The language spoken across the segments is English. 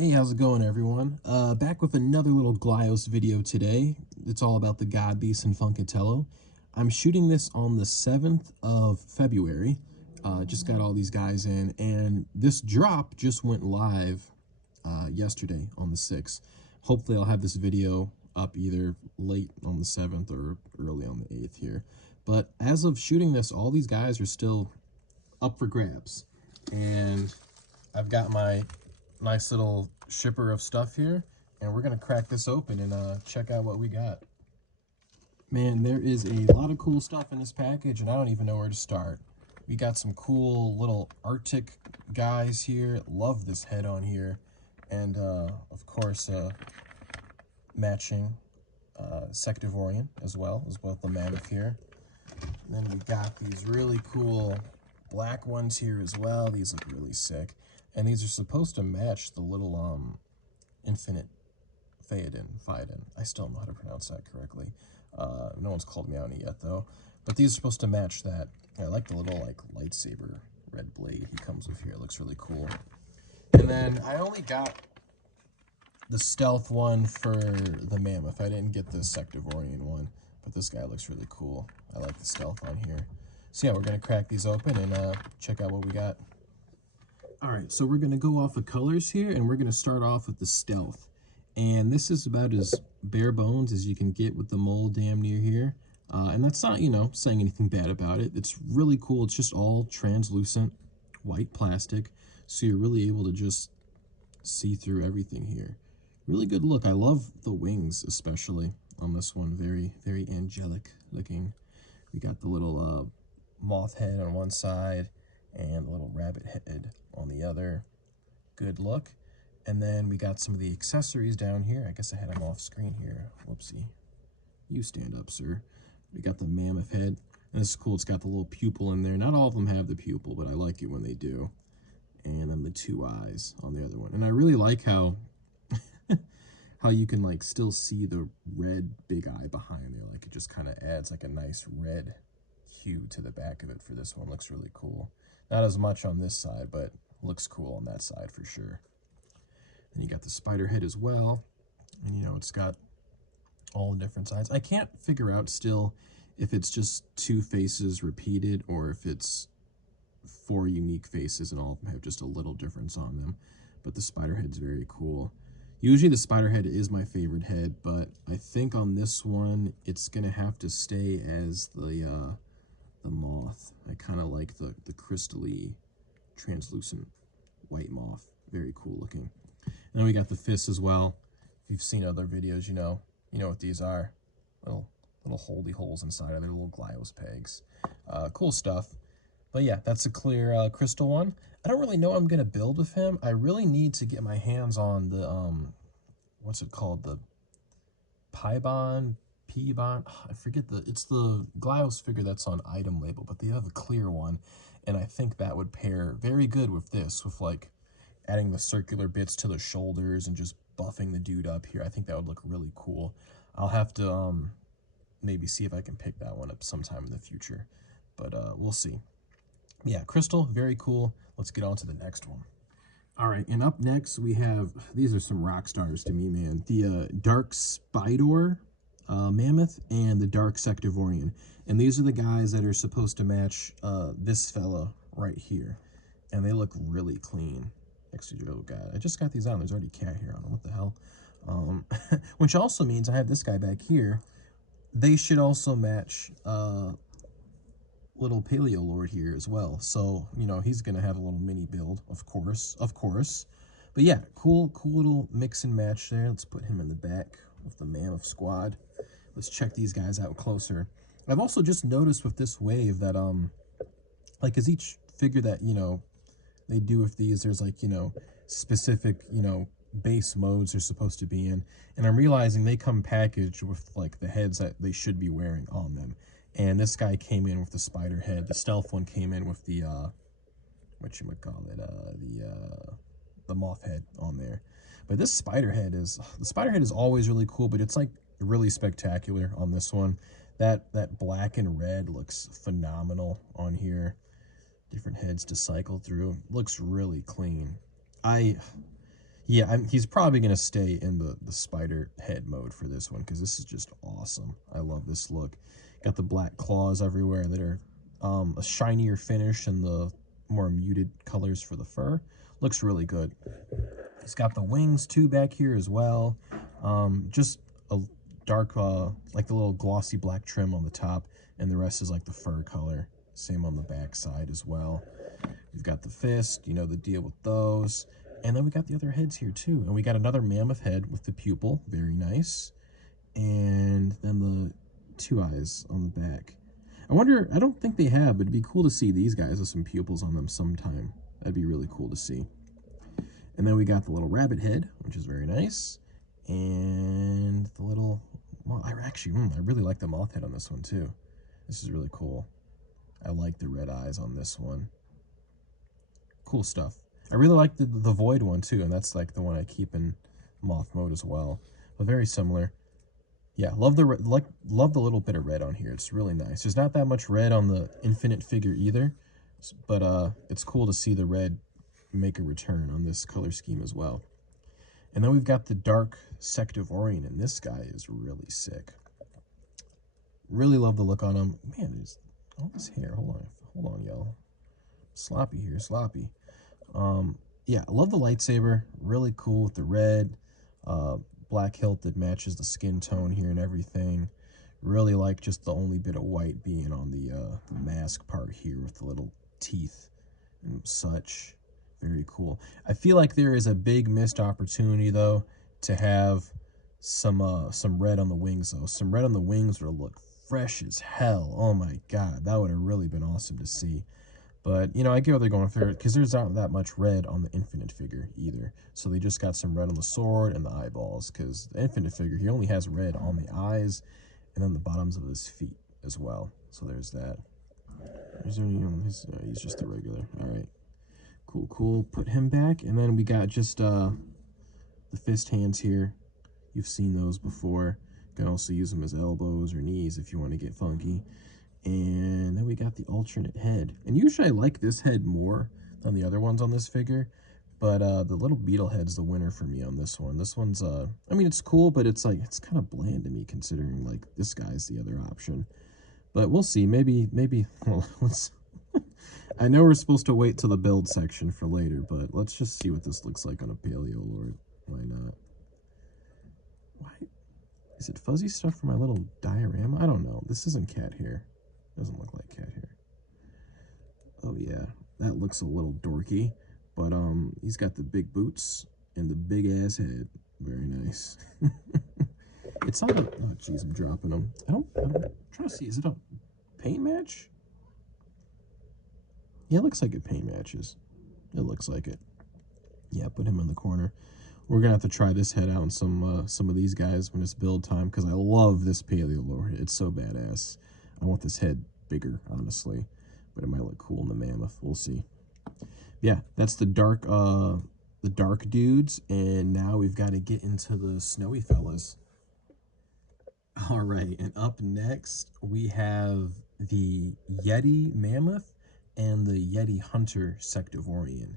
Hey, how's it going, everyone? Back with another little Glios video today. It's all about the GODBEAST and Funkatello. I'm shooting this on the 7th of February. Just got all these guys in, and this drop just went live yesterday on the 6th. Hopefully I'll have this video up either late on the 7th or early on the 8th here. But as of shooting this, all these guys are still up for grabs. And I've got my nice little shipper of stuff here, and we're gonna crack this open and check out what we got. Man, there is a lot of cool stuff in this package, and I don't even know where to start. We got some cool little Arctic guys here. Love this head on here, and of course matching Sectivorian as well as both the mammoth here. And then we got these really cool black ones here as well. These look really sick. And these are supposed to match the little infinite Theoden. I still don't know how to pronounce that correctly. No one's called me out on it yet though. But these are supposed to match that. I like the little like lightsaber red blade he comes with here. It looks really cool. And then I only got the stealth one for the mammoth. I didn't get the Sectivorian one, but this guy looks really cool. I like the stealth on here. So yeah, we're gonna crack these open and check out what we got. All right, so we're gonna go off of colors here, and we're gonna start off with the stealth. And this is about as bare bones as you can get with the mold damn near here. And that's not, saying anything bad about it. It's really cool. It's just all translucent white plastic, so you're really able to just see through everything here. Really good look. I love the wings, especially on this one. Very, very angelic looking. We got the little moth head on one side and the little rabbit head on the other. Good look. And then we got some of the accessories down here. I guess I had them off screen here. Whoopsie. You stand up, sir. We got the mammoth head. And this is cool. It's got the little pupil in there. Not all of them have the pupil, but I like it when they do. And then the two eyes on the other one. And I really like how how you can like still see the red big eye behind there. Like it just kind of adds like a nice red hue to the back of it for this one. Looks really cool. Not as much on this side, but looks cool on that side for sure. And you got the spider head as well. And it's got all the different sides. I can't figure out still if it's just two faces repeated or if it's four unique faces and all of them have just a little difference on them. But the spider head's very cool. Usually the spider head is my favorite head, but I think on this one it's gonna have to stay as the moth. I kind of like the crystally translucent white moth. Very cool looking. And then we got the fists as well. If you've seen other videos, you know what these are. Little holdy holes inside of their little Glios pegs. Cool stuff. But yeah, that's a clear crystal one. I don't really know what I'm gonna build with him. I really need to get my hands on the what's it called? The Peabon. I forget it's the Glios figure that's on item label, but they have a clear one, and I think that would pair very good with this, with like adding the circular bits to the shoulders and just buffing the dude up here. I think that would look really cool. I'll have to maybe see if I can pick that one up sometime in the future, but we'll see. Yeah, crystal, very cool. Let's get on to the next one. All right, and up next we have, these are some rock stars to me, man. The Dark Spidor mammoth and the Dark Sectivorian. And these are the guys that are supposed to match this fella right here. And they look really clean. Actually, oh god, I just got these on. There's already cat hair on them. What the hell? Which also means I have this guy back here. They should also match little Paleo Lord here as well. So, he's going to have a little mini build, of course. But yeah, cool little mix and match there. Let's put him in the back with the mammoth squad. Let's check these guys out closer. I've also just noticed with this wave that, like, as each figure that, they do with these, there's like, specific, base modes they're supposed to be in. And I'm realizing they come packaged with like the heads that they should be wearing on them. And this guy came in with the spider head. The stealth one came in with the the moth head on there. But this spider head is always really cool, but it's like really spectacular on this one. That black and red looks phenomenal on here. Different heads to cycle through. Looks really clean. Yeah, he's probably going to stay in the spider head mode for this one because this is just awesome. I love this look. Got the black claws everywhere that are a shinier finish and the more muted colors for the fur. Looks really good. He's got the wings too back here as well. Just a dark, like the little glossy black trim on the top, and the rest is like the fur color. Same on the back side as well. We've got the fist, you know, the deal with those. And then we got the other heads here too. And we got another mammoth head with the pupil, very nice. And then the two eyes on the back. I wonder, I don't think they have, but it'd be cool to see these guys with some pupils on them sometime. That'd be really cool to see. And then we got the little rabbit head, which is very nice. And the little, well, I really like the moth head on this one too. This is really cool. I like the red eyes on this one. Cool stuff. I really like the void one too, and that's like the one I keep in moth mode as well. But very similar. Yeah, love the little bit of red on here. It's really nice. There's not that much red on the infinite figure either, but it's cool to see the red make a return on this color scheme as well. And then we've got the dark Sectivorian, and this guy is really sick. Really love the look on him. Man, there's all this hair. Hold on, y'all. Sloppy here, sloppy. Yeah, I love the lightsaber. Really cool with the red, black hilt that matches the skin tone here and everything. Really like just the only bit of white being on the mask part here with the little teeth and such. Very cool. I feel like there is a big missed opportunity though to have some red on the wings though. Some red on the wings would look fresh as hell. Oh my god, that would have really been awesome to see. But, you know, I get what they're going for, because there's not that much red on the Infinite figure either. So they just got some red on the sword and the eyeballs, because the Infinite figure, he only has red on the eyes and then the bottoms of his feet as well. So there's that. He's just a regular. All right. Cool, cool. Put him back. And then we got just the fist hands here. You've seen those before. You can also use them as elbows or knees if you want to get funky. And then we got the alternate head. And usually I like this head more than the other ones on this figure. But the little beetle head's the winner for me on this one. This one's, I mean, it's cool, but it's like, it's kind of bland to me considering, like, this guy's the other option. But we'll see. Maybe, well, let's... I know we're supposed to wait till the build section for later, but let's just see what this looks like on a Paleo Lord. Why not? Why? Is it fuzzy stuff for my little diorama? I don't know. This isn't cat hair. Doesn't look like cat hair. Oh yeah, that looks a little dorky, but he's got the big boots and the big ass head. Very nice. It's not a, oh jeez, I'm dropping them. I'm trying to see, is it a paint match? Yeah, it looks like it paint matches. It looks like it. Yeah, put him in the corner. We're gonna have to try this head out on some of these guys when it's build time, because I love this Paleo Lord. It's so badass. I want this head bigger, honestly, but it might look cool in the mammoth. We'll see. Yeah, that's the dark dudes, and now we've got to get into the snowy fellas. All right, and up next we have the Yeti mammoth and the Yeti hunter Sectivorian,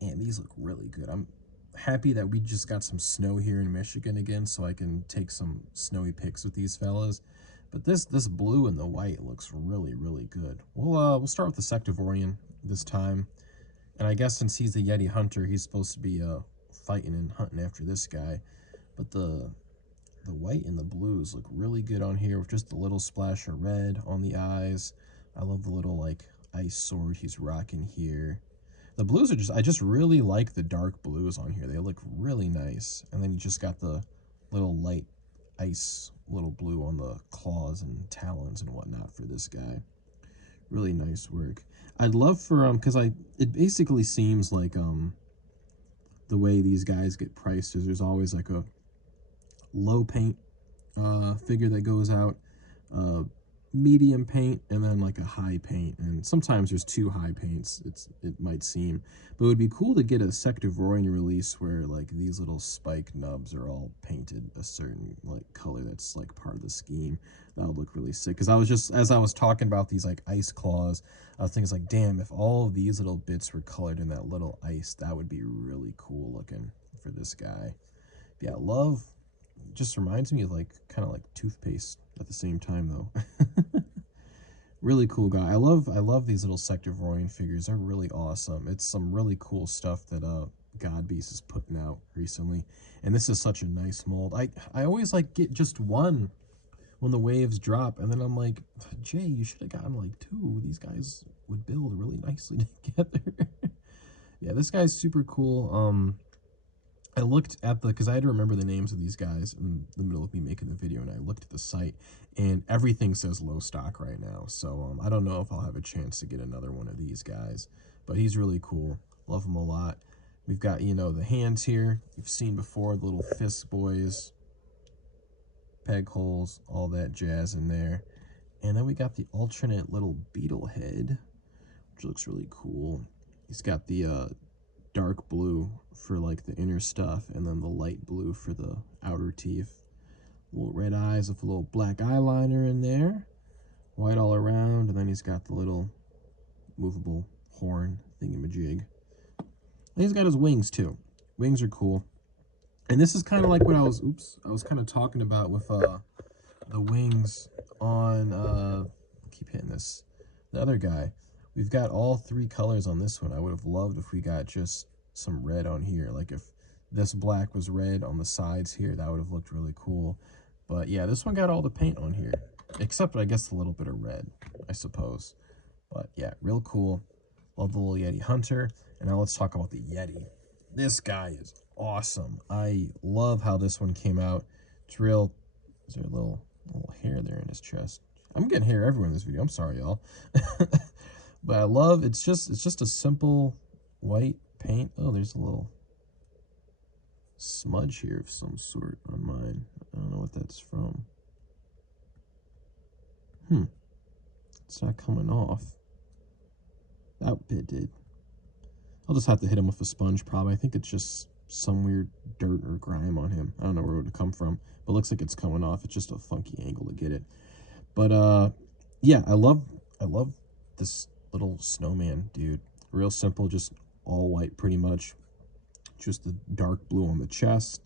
and these look really good. I'm happy that we just got some snow here in Michigan again, so I can take some snowy pics with these fellas. But this blue and the white looks really, really good. We'll start with the Sectivorian this time. And I guess since he's the Yeti hunter, he's supposed to be fighting and hunting after this guy. But the white and the blues look really good on here with just a little splash of red on the eyes. I love the little like ice sword he's rocking here. The blues are just, I just really like the dark blues on here. They look really nice. And then you just got the little light ice little blue on the claws and talons and whatnot for this guy. Really nice work. I'd love for because it basically seems like the way these guys get priced is there's always like a low paint figure that goes out, medium paint, and then like a high paint, and sometimes there's two high paints, it might seem. But it would be cool to get a Sectivorian release where like these little spike nubs are all painted a certain like color that's like part of the scheme. That would look really sick, because I was just, as I was talking about these like ice claws, I was thinking like, damn, if all of these little bits were colored in that little ice, that would be really cool looking. for this guy. Yeah, love just reminds me of like kind of like toothpaste at the same time though. Really cool guy. I love these little Sector Vorian figures. They're really awesome. It's some really cool stuff that GODBEAST is putting out recently. And this is such a nice mold. I always like get just one when the waves drop, and then I'm like, Jay, you should have gotten like two. These guys would build really nicely together. Yeah, this guy's super cool. I looked at because I had to remember the names of these guys in the middle of me making the video, and I looked at the site, and everything says low stock right now. So I don't know if I'll have a chance to get another one of these guys, but he's really cool. Love him a lot. We've got, you know, the hands here you've seen before, the little fist boys, peg holes, all that jazz in there. And then we got the alternate little beetle head, which looks really cool. He's got the dark blue for like the inner stuff, and then the light blue for the outer teeth. Little red eyes with a little black eyeliner in there, white all around, and then he's got the little movable horn thingamajig. And he's got his wings too. Wings are cool. And this is kind of like what I was kind of talking about with the wings on keep hitting this, the other guy. We've got all three colors on this one. I would have loved if we got just some red on here. Like if this black was red on the sides here, that would have looked really cool. But yeah, this one got all the paint on here, except I guess a little bit of red, I suppose. But yeah, real cool. Love the little Yeti hunter. And now let's talk about the Yeti. This guy is awesome. I love how this one came out. It's real. Is there a little hair there in his chest? I'm getting hair everywhere in this video. I'm sorry, y'all. But I love it's just a simple white paint. Oh, there's a little smudge here of some sort on mine. I don't know what that's from. It's not coming off. That bit did. I'll just have to hit him with a sponge probably. I think it's just some weird dirt or grime on him. I don't know where it would come from, but it looks like it's coming off. It's just a funky angle to get it. But yeah, I love this little snowman dude. Real simple, just all white pretty much. Just the dark blue on the chest,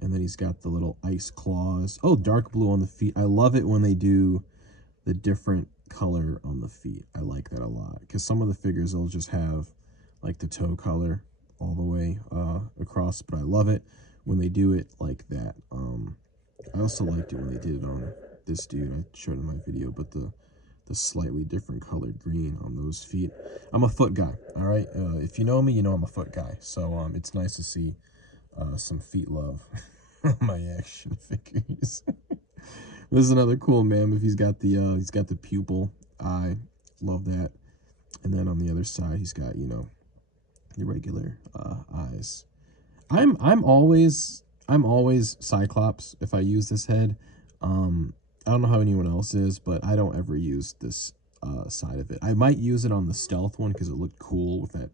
and then he's got the little ice claws. Oh, dark blue on the feet. I love it when they do the different color on the feet. I like that a lot, because some of the figures will just have like the toe color all the way across, but I love it when they do it like that. I also liked it when they did it on this dude. I showed in my video, but the slightly different colored green on those feet. I'm a foot guy, all right? If you know me, you know I'm a foot guy. So it's nice to see some feet love on my action figures. This is another cool mammoth. He's got the pupil eye. Love that. And then on the other side, he's got, you know, the regular eyes. I'm always Cyclops if I use this head. I don't know how anyone else is, but I don't ever use this side of it. I might use it on the stealth one because it looked cool with that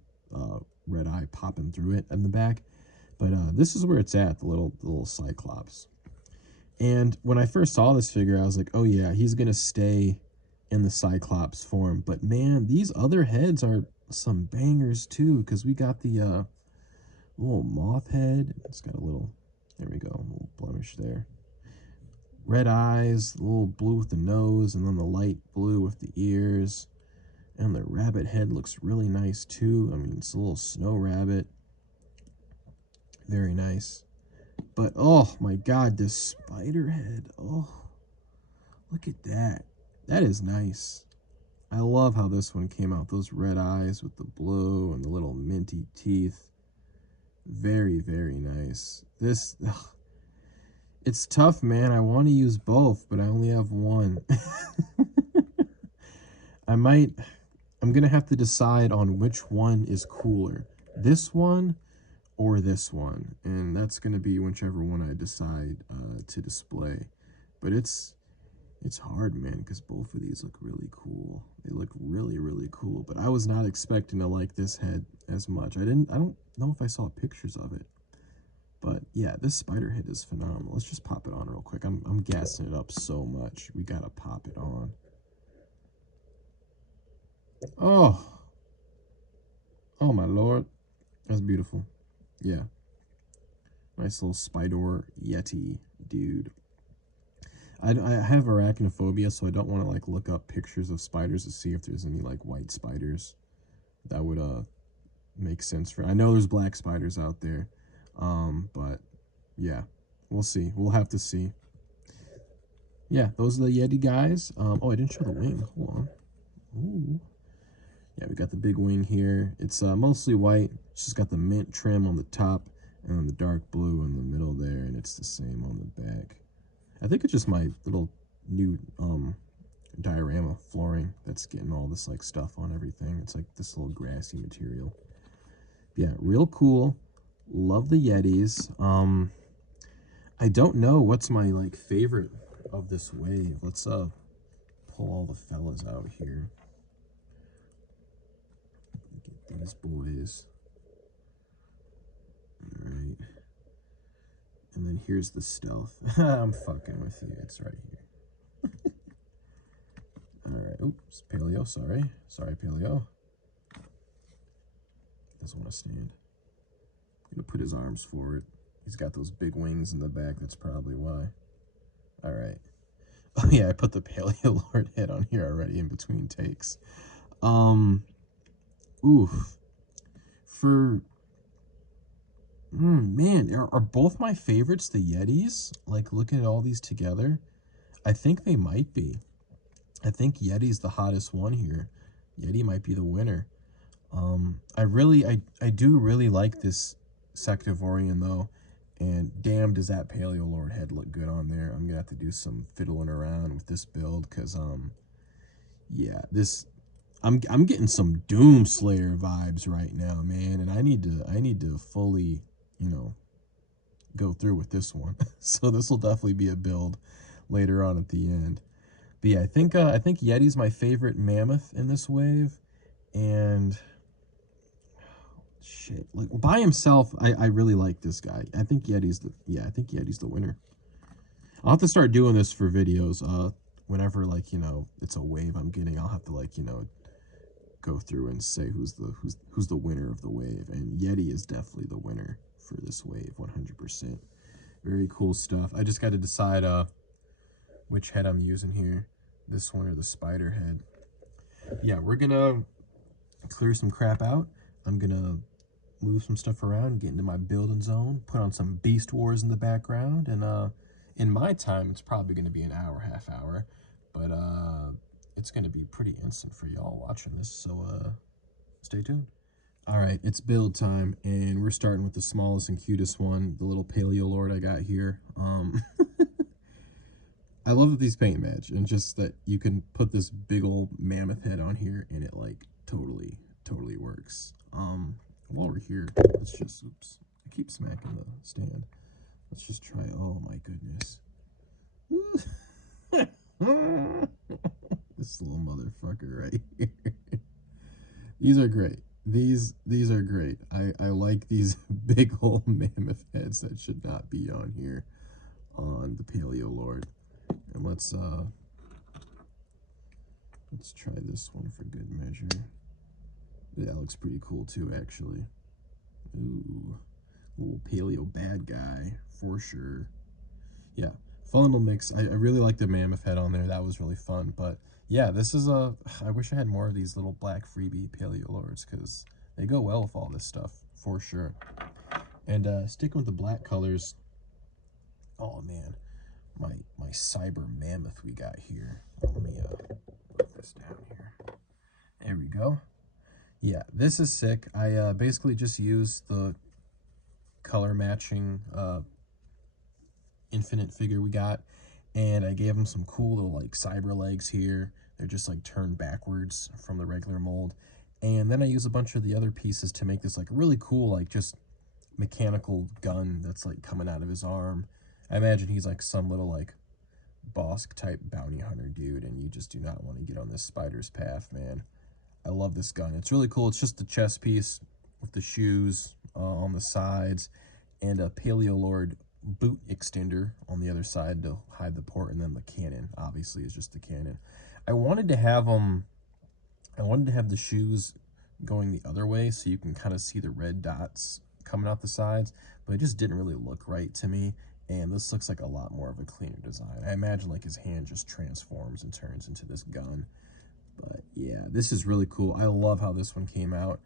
red eye popping through it in the back. But this is where it's at, the little Cyclops. And when I first saw this figure, I was like, oh yeah, he's gonna stay in the Cyclops form. But man, these other heads are some bangers too, because we got the little moth head. It's got a little, there we go, a little blemish there. Red eyes, a little blue with the nose, and then the light blue with the ears. And the rabbit head looks really nice too. I mean, it's a little snow rabbit. Very nice. But oh my god, this spider head. Oh, look at that. That is nice. I love how this one came out. Those red eyes with the blue and the little minty teeth. Very, very nice. This, ugh, it's tough, man. I want to use both, but I only have one. I'm going to have to decide on which one is cooler. This one or this one. And that's going to be whichever one I decide to display. But it's hard, man, because both of these look really cool. They look really, really cool. But I was not expecting to like this head as much. I don't know if I saw pictures of it. But yeah, this spider head is phenomenal. Let's just pop it on real quick. I'm gassing it up so much. We gotta pop it on. Oh my lord. That's beautiful. Yeah. Nice little spider Yeti, dude. I have arachnophobia, so I don't want to like look up pictures of spiders to see if there's any like white spiders. That would make sense for. I know there's black spiders out there, but yeah, we'll see. We'll have to see. Yeah, those are the Yeti guys. Oh, I didn't show the wing. Hold on. Ooh. Yeah, we got the big wing here. It's mostly white. It's just got the mint trim on the top and then the dark blue in the middle there, and it's the same on the back. I think it's just my little new diorama flooring that's getting all this like stuff on everything. It's like this little grassy material. Yeah, real cool. Love the Yetis. I don't know what's my like favorite of this wave. Let's pull all the fellas out here. Get these boys. All right. And then here's the stealth. I'm fucking with you. It's right here. All right. Oops, Paleo. Sorry, Paleo. Doesn't want to stand. I'm gonna put his arms forward. He's got those big wings in the back. That's probably why. All right. Oh yeah, I put the Paleo Lord head on here already in between takes. Oof. For man, are both my favorites the Yetis? Like looking at all these together, I think they might be. I think Yeti's the hottest one here. Yeti might be the winner. I do really like this Sectivorian though, and damn does that Paleo Lord head look good on there. I'm gonna have to do some fiddling around with this build because yeah, I'm getting some Doom Slayer vibes right now, man, and I need to fully, you know, go through with this one. So this will definitely be a build later on at the end. But yeah, I think Yeti's my favorite mammoth in this wave, and shit, like by himself, I really like this guy. I think Yeti's the winner. I'll have to start doing this for videos. Whenever like, you know, it's a wave I'm getting, I'll have to like, you know, go through and say who's the winner of the wave, and Yeti is definitely the winner for this wave, 100%. Very cool stuff. I just got to decide which head I'm using here, this one or the spider head. Yeah, we're gonna clear some crap out. I'm gonna move some stuff around, get into my building zone, put on some Beast Wars in the background, and in my time it's probably gonna be an hour, half hour, but it's gonna be pretty instant for y'all watching this, so stay tuned. All right, it's build time, and we're starting with the smallest and cutest one, the little Paleo Lord I got here. I love these paint match, and just that you can put this big old mammoth head on here, and it like totally works. While we're here, let's just, oops, I keep smacking the stand. Let's just try, oh my goodness. This little motherfucker right here. These are great. These are great. I like these big old mammoth heads that should not be on here on the Paleo Lord. And let's try this one for good measure. That looks pretty cool too, actually. Ooh, little Paleo bad guy for sure. Yeah, fun little mix. I really like the mammoth head on there. That was really fun. But yeah, this is I wish I had more of these little black freebie Paleo Lords because they go well with all this stuff for sure. And sticking with the black colors. Oh man, my cyber mammoth we got here. Let me put this down here. There we go. Yeah, this is sick. I basically just used the color matching infinite figure we got, and I gave him some cool little like cyber legs here. They're just like turned backwards from the regular mold. And then I use a bunch of the other pieces to make this like really cool, like just mechanical gun that's like coming out of his arm. I imagine he's like some little like Bosk type bounty hunter dude, and you just do not want to get on this spider's path, man. I love this gun. It's really cool. It's just the chest piece with the shoes on the sides, and a Paleo Lord boot extender on the other side to hide the port, and then the cannon obviously is just the cannon. I wanted to have the shoes going the other way so you can kind of see the red dots coming out the sides, but it just didn't really look right to me. And this looks like a lot more of a cleaner design. I imagine like his hand just transforms and turns into this gun. But yeah, this is really cool. I love how this one came out.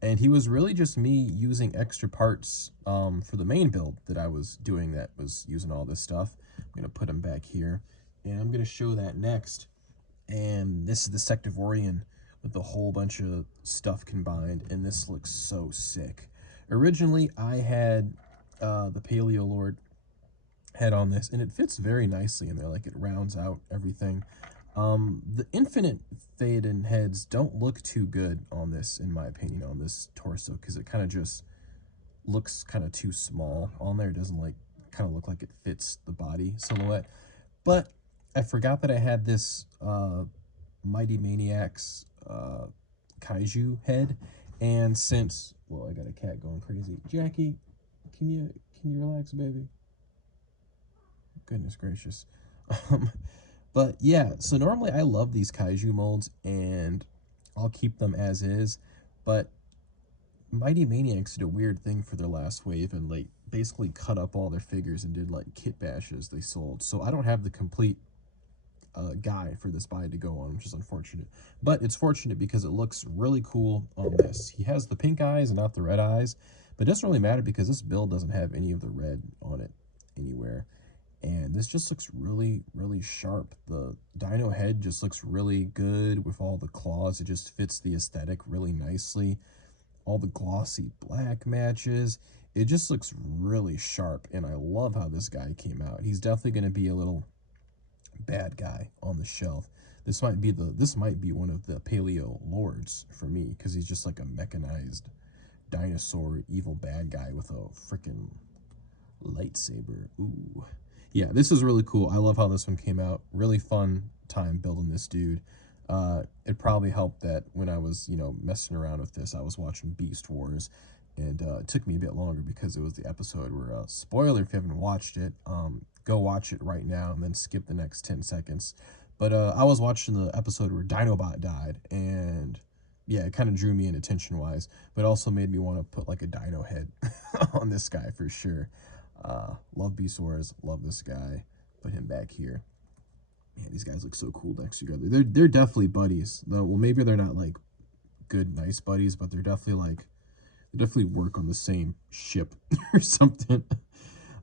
And he was really just me using extra parts for the main build that I was doing that was using all this stuff. I'm going to put him back here. And I'm going to show that next. And this is the Sectivorian with a whole bunch of stuff combined. And this looks so sick. Originally, I had the Paleo Lord head on this, and it fits very nicely in there. Like, it rounds out everything. The infinite Theoden heads don't look too good on this, in my opinion, on this torso, because it kind of just looks kind of too small on there. It doesn't like kind of look like it fits the body silhouette. But I forgot that I had this Mighty Maniacs Kaiju head, and since, well, I got a cat going crazy. Jackie, can you relax, baby? Goodness gracious. But yeah, so normally I love these kaiju molds and I'll keep them as is, but Mighty Maniacs did a weird thing for their last wave and like basically cut up all their figures and did like kit bashes they sold. So I don't have the complete guy for this body to go on, which is unfortunate. But it's fortunate because it looks really cool on this. He has the pink eyes and not the red eyes, but it doesn't really matter because this build doesn't have any of the red on it anywhere. And this just looks really, really sharp. The dino head just looks really good with all the claws. It just fits the aesthetic really nicely. All the glossy black matches. It just looks really sharp, and I love how this guy came out. He's definitely going to be a little bad guy on the shelf. This might be one of the Paleo Lords for me, because he's just like a mechanized dinosaur evil bad guy with a freaking lightsaber. Ooh. Yeah, this is really cool. I love how this one came out. Really fun time building this dude. It probably helped that when I was, messing around with this, I was watching Beast Wars, and it took me a bit longer because it was the episode where, spoiler if you haven't watched it, go watch it right now and then skip the next 10 seconds. But I was watching the episode where Dinobot died, and yeah, it kind of drew me in attention-wise, but also made me want to put like a dino head on this guy for sure. Love Beast Wars, love this guy. Put him back here. Man, these guys look so cool next to each other. They're definitely buddies. Though, well, maybe they're not like good, nice buddies, but they're definitely like they definitely work on the same ship or something.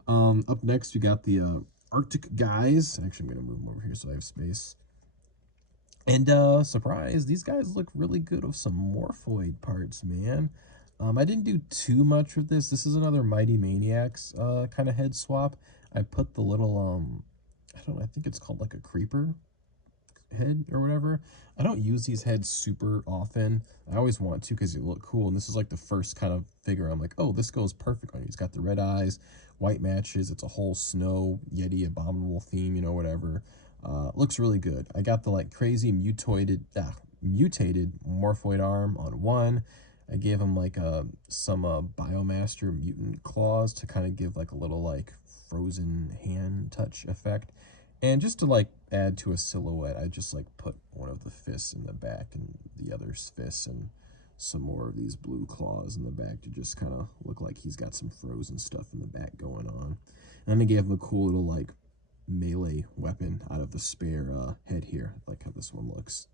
Up next we got the Arctic guys. Actually, I'm gonna move them over here so I have space. And surprise, these guys look really good with some morphoid parts, man. I didn't do too much with this. This is another Mighty Maniacs kind of head swap. I put the little I don't know, I think it's called like a creeper head or whatever. I don't use these heads super often. I always want to because they look cool, and this is like the first kind of figure I'm like, oh, this goes perfect on you. He's got the red eyes, white matches, it's a whole snow Yeti abominable theme, whatever. Looks really good. I got the like crazy mutated morphoid arm on one. I gave him like some Biomaster mutant claws to kind of give like a little like frozen hand touch effect. And just to like add to a silhouette, I just like put one of the fists in the back and the other's fists and some more of these blue claws in the back to just kind of look like he's got some frozen stuff in the back going on. And then I gave him a cool little like melee weapon out of the spare head here. I like how this one looks.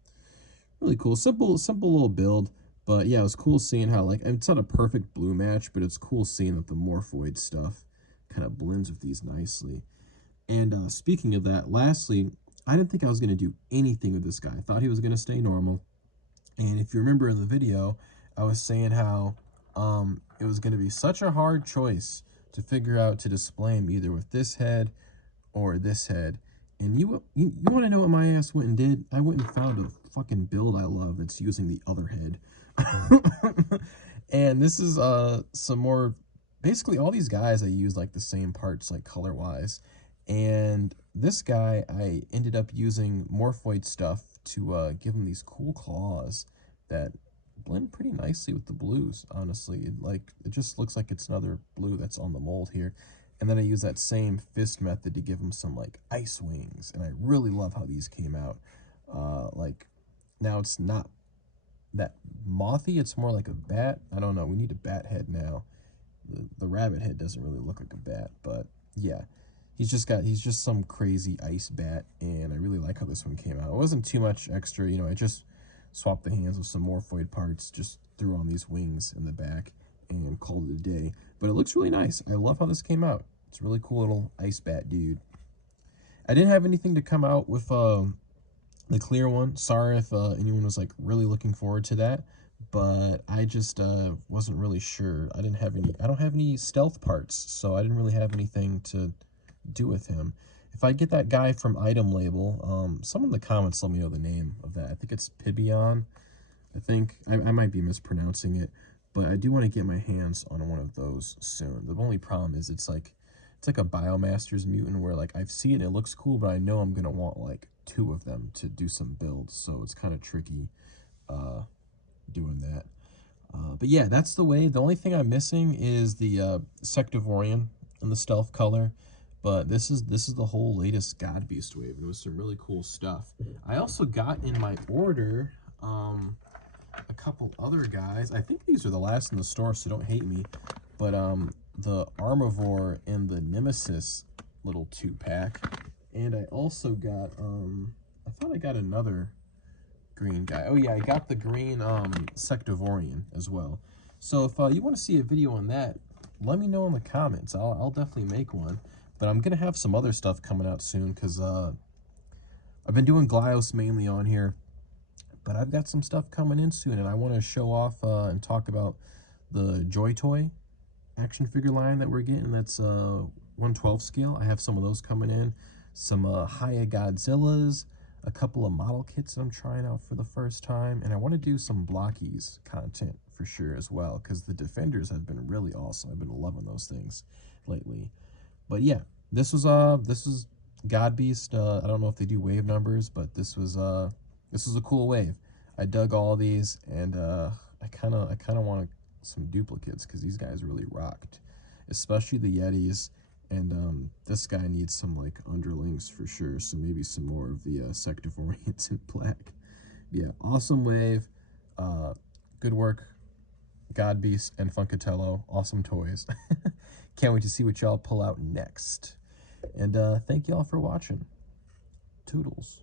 Really cool. Simple little build. But yeah, it was cool seeing how, like, it's not a perfect blue match, but it's cool seeing that the morphoid stuff kind of blends with these nicely. And speaking of that, lastly, I didn't think I was going to do anything with this guy. I thought he was going to stay normal. And if you remember in the video, I was saying how it was going to be such a hard choice to figure out to display him either with this head or this head. And you want to know what my ass went and did? I went and found a fucking build I love that's using the other head. And this is some more, basically all these guys I use like the same parts like color wise, and this guy I ended up using morphoid stuff to give him these cool claws that blend pretty nicely with the blues. Honestly, it just looks like it's another blue that's on the mold here. And then I use that same fist method to give him some like ice wings, and I really love how these came out. Like now it's not that mothy, it's more like a bat. I don't know, we need a bat head now. The rabbit head doesn't really look like a bat, but yeah. He's just some crazy ice bat, and I really like how this one came out. It wasn't too much extra, you know, I just swapped the hands with some Morphoid parts, just threw on these wings in the back, and called it a day. But it looks really nice. I love how this came out. It's a really cool little ice bat dude. I didn't have anything to come out with the clear one. Sorry if anyone was like really looking forward to that, but I just wasn't really sure. I don't have any stealth parts, so I didn't really have anything to do with him. If I get that guy from Item Label, someone in the comments let me know the name of that. I think it's Pibion. I think I might be mispronouncing it, but I do want to get my hands on one of those soon. The only problem is it's like a Biomasters mutant where like I've seen it looks cool, but I know I'm gonna want like 2 of them to do some builds, so it's kind of tricky doing that. But yeah, that's the way. The only thing I'm missing is the Sectivorian in the stealth color. But this is the whole latest GODBEAST wave, and it was some really cool stuff. I also got in my order a couple other guys. I think these are the last in the store, so don't hate me. But the Armivore and the Nemesis little 2-pack. And I also got I thought I got another green guy. Oh yeah, I got the green Sectivorian as well. So if you want to see a video on that, let me know in the comments. I'll definitely make one. But I'm gonna have some other stuff coming out soon because I've been doing Glyos mainly on here, but I've got some stuff coming in soon, and I want to show off and talk about the Joy Toy action figure line that we're getting. That's 1/12 scale. I have some of those coming in, some Haya Godzillas, a couple of model kits that I'm trying out for the first time, and I want to do some Blockies content for sure as well, because the Defenders have been really awesome. I've been loving those things lately. But yeah, this was GODBEAST. I don't know if they do wave numbers, but this was a cool wave. I dug all these, and I kind of want some duplicates because these guys really rocked, especially the Yetis. And this guy needs some like underlings for sure, so maybe some more of the Sectivorians in black. Yeah, awesome wave. Good work, GODBEAST and Funkatello. Awesome toys. Can't wait to see what y'all pull out next. And thank y'all for watching. Toodles.